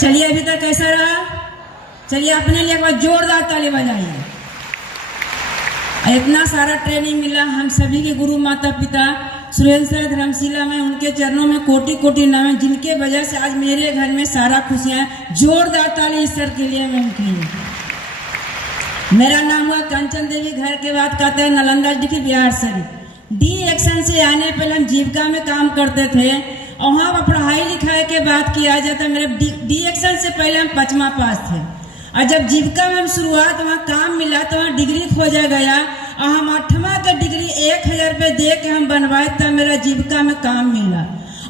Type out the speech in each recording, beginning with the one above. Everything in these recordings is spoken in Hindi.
चलिए अभी तक कैसा रहा? चलिए अपने लिए एक बार जोरदार ताली बजाइए। इतना सारा ट्रेनिंग मिला हम सभी के गुरु माता पिता सुरेंद्र सर धर्मशिला में, उनके चरणों में कोटि कोटि नमन है, जिनके वजह से आज मेरे घर में सारा खुशियां हैं। जोरदार ताली इस सर के लिए मैं उनके लिए। मेरा नाम हुआ कंचन देवी, घर के बाद कहते हैं Nalanda district Bihar Sharif. D action से आने पहले हम जीविका में काम करते थे और वहाँ पर पढ़ाई लिखाई के बात किया जाता। मेरे डी एक्शन से पहले हम 5वां पास थे और जब जीविका में हम शुरुआत वहाँ काम मिला तो वहाँ डिग्री खोजा गया और हम 8वां का डिग्री 1000 रुपये दे के हम बनवाए तब मेरा जीविका में काम मिला।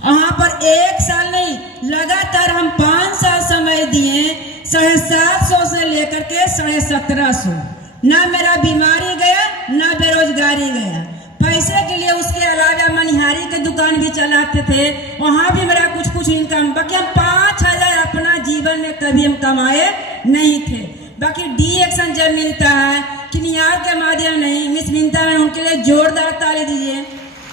वहाँ पर 1 साल नहीं लगातार हम 5 साल समय दिए, 750 से लेकर के 1750। ना मेरा बीमारी गया ना बेरोजगारी गया। पैसे के लिए उसके अलावा मनिहारी की दुकान भी चलाते थे, वहाँ भी मेरा कुछ इनकम। बाकी हम 5000 अपना जीवन में कभी हम कमाए नहीं थे। बाकी डी एक्शन जब मिलता है किनियार के माध्यम नहीं, मिस विनीता में उनके लिए जोरदार ताली दीजिए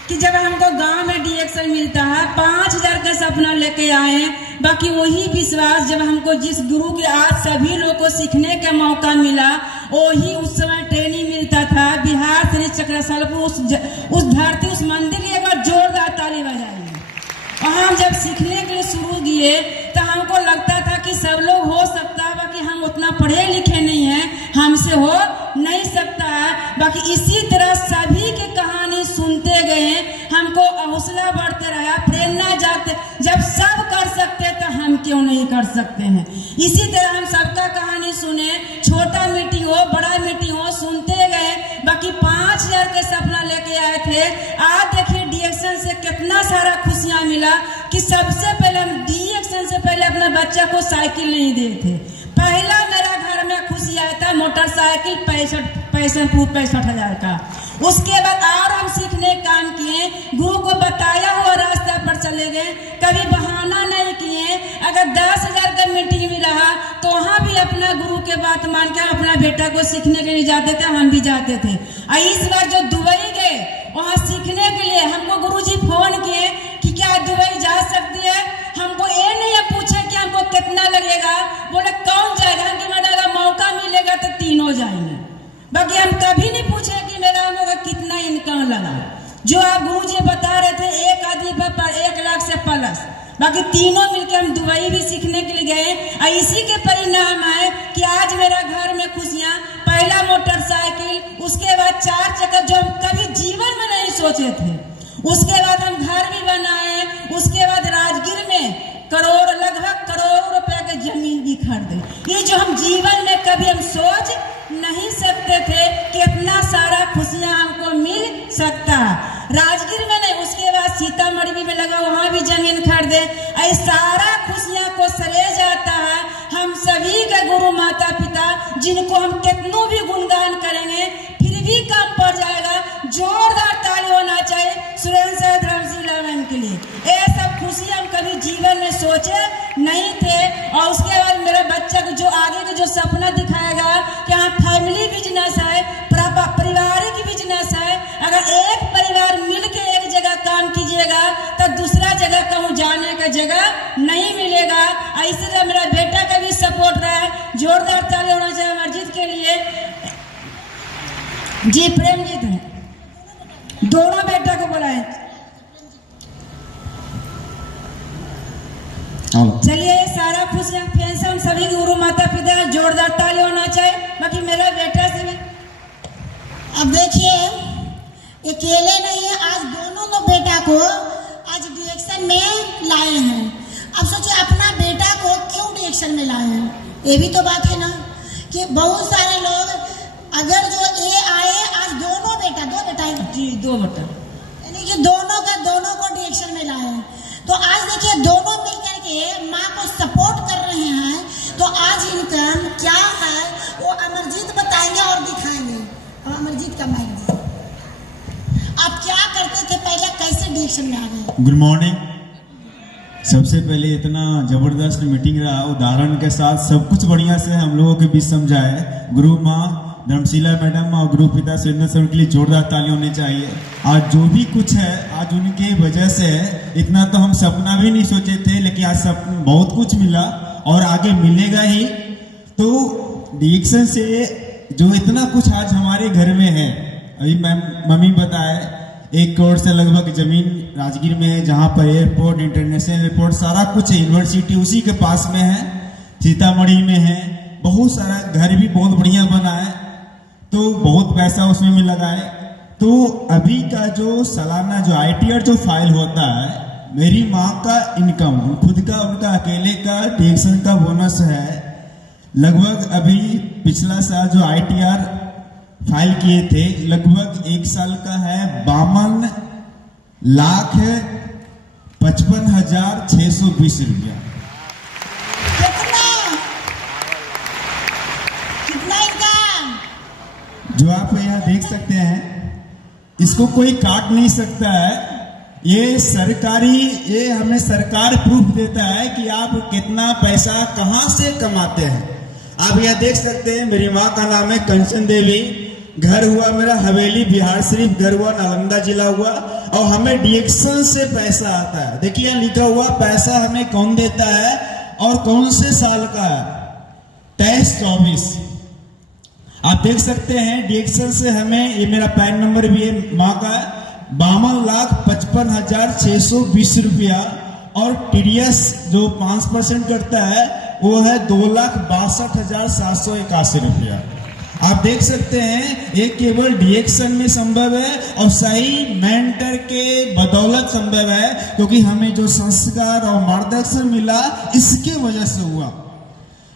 कि जब हमको गांव में डी एक्शन मिलता है 5000 का सपना लेके आए। बाकी वही विश्वास जब हमको जिस गुरु के आज सभी लोगों को सीखने का मौका मिला, वही उस समय ट्रेनिंग मिलता था बिहार शरीफ चक्रसालपुर, उस धरती उस मंदिर की एक बार जोरदार ताली बजाइए। और हम जब सीखने के लिए शुरू किए तो हमको लगता था कि सब लोग हो सकता है, बाकी हम उतना पढ़े लिखे नहीं हैं, हमसे हो नहीं सकता है। बाकी इसी तरह सभी की कहानी सुनते गए, हमको हौसला बढ़ते रहा, प्रेरणा जाते। जब सब कर सकते तो हम क्यों नहीं कर सकते हैं। इसी तरह हम सबका कहानी सुने, छोटा मीटिंग हो बड़ा मीटिंग हो, सुनते गए। बाकी 5000 का सपना लेके आए थे। आज देखिए डी एक्शन से कितना सारा खुशियाँ मिला कि सबसे पहले हम डी एक्शन से पहले अपना बच्चा को साइकिल नहीं दिए थे। पहला मेरा घर में खुशी आया था मोटरसाइकिल 65,000 का। उसके बाद और हम सीखने काम किए, गुरु को बताया हुआ रास्ता पर चले गए, कभी बहाना नहीं किए। अगर 10,000 का मीटिंग भी रहा तो वहाँ भी अपना गुरु के बात मान के अपना बेटा को सीखने के लिए जाते थे, हम भी जाते थे। और इस बार जो दुबई गए वहाँ सीखने के लिए हमको गुरुजी फोन किए कि क्या दुबई जा सकती है। हमको ये नहीं पूछे कि हमको कितना लगेगा, बोले कौन जाएगा। हम कि मेरा अगर मौका मिलेगा तो तीनों जाएंगे। बाकी हम कभी नहीं पूछे कि मेरा हम लोग कितना इनकम लगा। जो आप गुरुजी बता रहे थे एक आदमी पर 1 लाख से प्लस। बाकी तीनों मिलकर हम दुबई भी सीखने के लिए गए और इसी के परिणाम है कि आज मेरा घर में खुशियाँ। पहला मोटरसाइकिल, उसके बाद 4 चक्का जो हम कभी जीवन में नहीं सोचे थे। उसके बाद हम घर भी बनाए। उसके बाद राजगीर में लगभग करोड़ रुपए की जमीन भी खरीदे। ये जो हम जीवन में कभी हम सोच नहीं सकते थे कि इतना सारा खुशियाँ हमको मिल सकता। राजगीर में नहीं, उसके बाद सीतामढ़ी में लगा, वहाँ भी जमीन खरीदे। ऐसा सारा खुशियाँ को सरे जाता है हम सभी के गुरु माता पिता, जिनको हम कितनों भी गुणगान करेंगे फिर भी कम पड़ जाएगा। जोरदार ताली होना चाहिए सुरेंद्र सर धर्मशिला मैम के लिए। ये सब खुशी हम कभी जीवन में सोचे नहीं थे। और उसके बाद मेरे बच्चा को जो आगे का जो सपना दिखाएगा कि हाँ फैमिली बिजनेस है, पारिवारिक बिजनेस है। अगर एक परिवार मिलके एक जगह काम कीजिएगा तो दूसरा जगह कहूँ जाने का जगह नहीं मिलेगा। इसीलिए मेरा बेटा का भी सपोर्ट रहा है। जोरदार ताली होना चाहिए अमरजीत के लिए। जी प्रेमजीत है, दोनों बेटा को बुलाए। चलिए ये सारा खुशियाँ फैंस हम सभी गुरु माता पिता, जोरदार ताली होना चाहिए। बाकी मेरा बेटा से भी अब देखिए अकेले नहीं है, आज दोनों बेटा को आज डिएक्शन में लाए हैं। अब सोचिए अपना बेटा को क्यों डिएक्शन में लाए हैं, ये भी तो बात है ना कि बहुत सारे लोग अगर जो ये आए आज दो बेटा है जी 2 बेटा, यानी कि दोनों को डिएक्शन में लाए हैं। तो आज देखिए दोनों मिलकर के माँ को सपोर्ट कर रहे हैं। तो आज इनकम क्या है वो अमरजीत बताएंगे और दिखाएंगे। और अमरजीत का माइक, आप क्या करते थे पहले, कैसे डिएक्शन में आ गए? Good morning. सबसे पहले इतना जबरदस्त मीटिंग रहा, उदाहरण के साथ सब कुछ बढ़िया से हम लोगों के बीच समझाए। गुरु माँ धर्मशिला मैडम और गुरु पिता सुरेंद्र सर के लिए जोरदार ताली होनी चाहिए। आज जो भी कुछ है आज उनके वजह से। इतना तो हम सपना भी नहीं सोचे थे, लेकिन आज सब बहुत कुछ मिला और आगे मिलेगा ही। तो डिएक्शन से जो इतना कुछ आज हमारे घर में है, अभी मम्मी बताए 1 करोड़ से लगभग जमीन राजगीर में है, जहाँ पर एयरपोर्ट, इंटरनेशनल एयरपोर्ट, सारा कुछ है। यूनिवर्सिटी उसी के पास में है, सीतामढ़ी में है। बहुत सारा घर भी बहुत बढ़िया बना है, तो बहुत पैसा उसमें भी लगा है। तो अभी का जो सालाना जो ITR जो फाइल होता है, मेरी माँ का इनकम, खुद का उनका अकेले का डिएक्शन का बोनस है लगभग, अभी पिछला साल जो ITR फाइल किए थे लगभग 1 साल का है 52,55,620 रुपया। कितना इनकम? जो आप यहाँ देख सकते हैं, इसको कोई काट नहीं सकता है। ये सरकारी, ये हमें सरकार प्रूफ देता है कि आप कितना पैसा कहाँ से कमाते हैं। आप यहाँ देख सकते हैं, मेरी माँ का नाम है कंचन देवी, घर हुआ मेरा हवेली बिहार शरीफ, घर हुआ नालंदा जिला हुआ, और हमें डिएक्शन से पैसा आता है। देखिए यहाँ लिखा हुआ पैसा हमें कौन देता है और कौन से साल का है, 23-24। आप देख सकते हैं डिएक्शन से हमें, ये मेरा पैन नंबर भी है माँ का, 52,55,620 रुपया, और TDS जो 5% करता है वो है 2,62,781 रुपया। आप देख सकते हैं ये केवल डिएक्शन में संभव है और सही मेंटर के बदौलत संभव है, क्योंकि हमें जो संस्कार और मार्गदर्शन मिला इसके वजह से हुआ।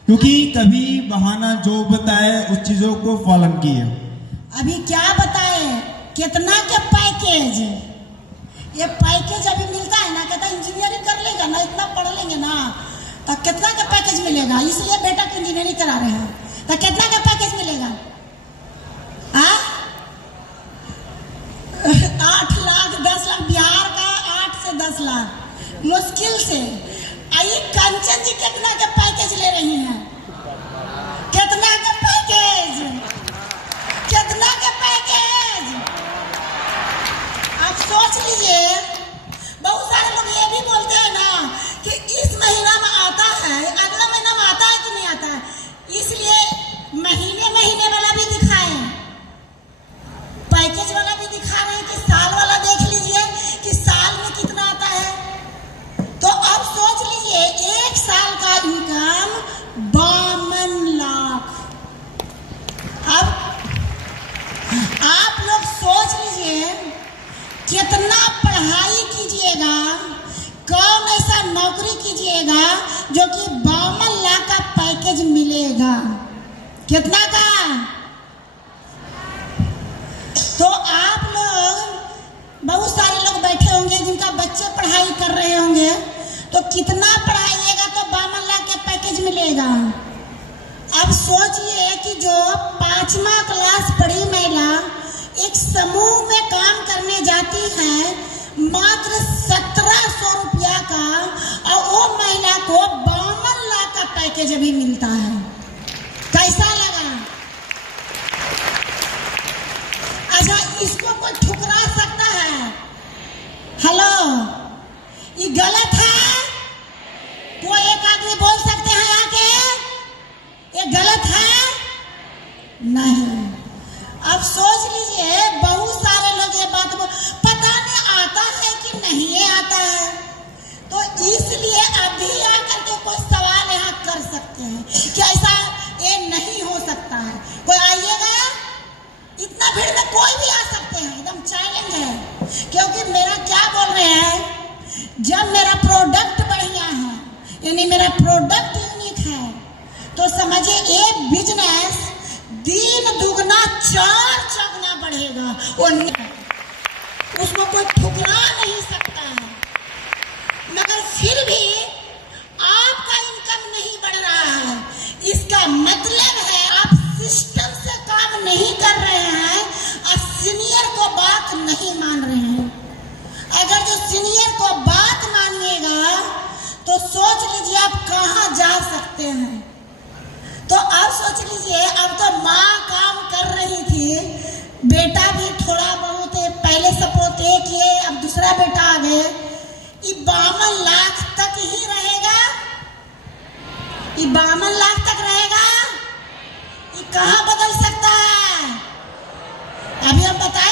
क्योंकि कभी बहाना जो बताए उस चीजों को पालन किए। अभी क्या बताए, कितना के पैकेज, ये पैकेज अभी मिलता है ना, कहता इंजीनियरिंग कर लेगा ना, इतना पढ़ लेंगे ना तो कितना का पैकेज मिलेगा, इसलिए बेटा को इंजीनियरिंग करा रहे हैं, तो कितना का पैकेज मिलेगा? 8 लाख 10 लाख, बिहार का 8 से 10 लाख मुश्किल से। आई कंचन जी कितना का पैकेज ले रही हैं? कितना का पैकेज, कितना का पैकेज? आप सोच लीजिए। बहुत सारे लोग ये भी बोलते हैं ना कि इस महीना में आता है, अगला महीना में आता है कि नहीं आता है, इसलिए महीने महीने वाला भी दिखाएं, पैकेज वाला भी दिखा रहे हैं कि साल वाला देख लीजिए कि साल में कितना आता है। तो अब सोच लीजिए 1 साल का इनकम 52 लाख। अब आप लोग सोच लीजिए कितना पढ़ाई कीजिएगा, कौन ऐसा नौकरी कीजिएगा जो कि 52 लाख का पैकेज मिलेगा। कितना का? तो आप लोग, बहुत सारे लोग बैठे होंगे जिनका बच्चे पढ़ाई कर रहे होंगे, तो कितना पढ़ाइएगा तो 52 लाख के पैकेज मिलेगा। अब सोचिए कि जो 5वां क्लास पढ़ी महिला एक समूह में काम करने जाती है मात्र 1700 रुपया का, और वो महिला को 52 लाख का पैकेज अभी मिलता है। कैसा लगा? अच्छा, इसको कोई ठुकरा सकता है? हेलो, ये गलत है? कोई एक आदमी बोल सकते हैं यहाँ के ये गलत है? नहीं। अब सोच लीजिए, बहुत सारे लोग ये बात पता नहीं आता है कि नहीं आता है, तो इसलिए अभी आकर के कोई सवाल यहाँ कर सकते हैं कि ऐसा ये नहीं हो सकता है। कोई आइएगा, इतना भीड़ में कोई भी आ सकते हैं, एकदम चैलेंज है। क्योंकि मेरा क्या बोल रहे हैं, जब मेरा प्रोडक्ट बढ़िया है, यानी मेरा प्रोडक्ट यूनिक है, तो समझिए ये बिजनेस दिन दुगना 4 चौगुना बढ़ेगा। वो उसको कोई ठुकरा नहीं सकता है। मगर फिर भी आपका इनकम नहीं बढ़ रहा है, इसका मतलब है आप सिस्टम से काम नहीं कर रहे हैं और सीनियर को बात नहीं मान रहे हैं। अगर जो सीनियर को बात मानिएगा तो सोच लीजिए आप कहाँ जा सकते हैं। तो अब सोच लीजिए, अब तो माँ काम कर रही थी, बेटा भी थोड़ा बहुत पहले सपोर्ट किए, अब दूसरा बेटा आ गए, ये 52 लाख तक ही रहेगा। ये 52 लाख तक रहेगा, ये कहाँ बदल सकता है? अभी हम बता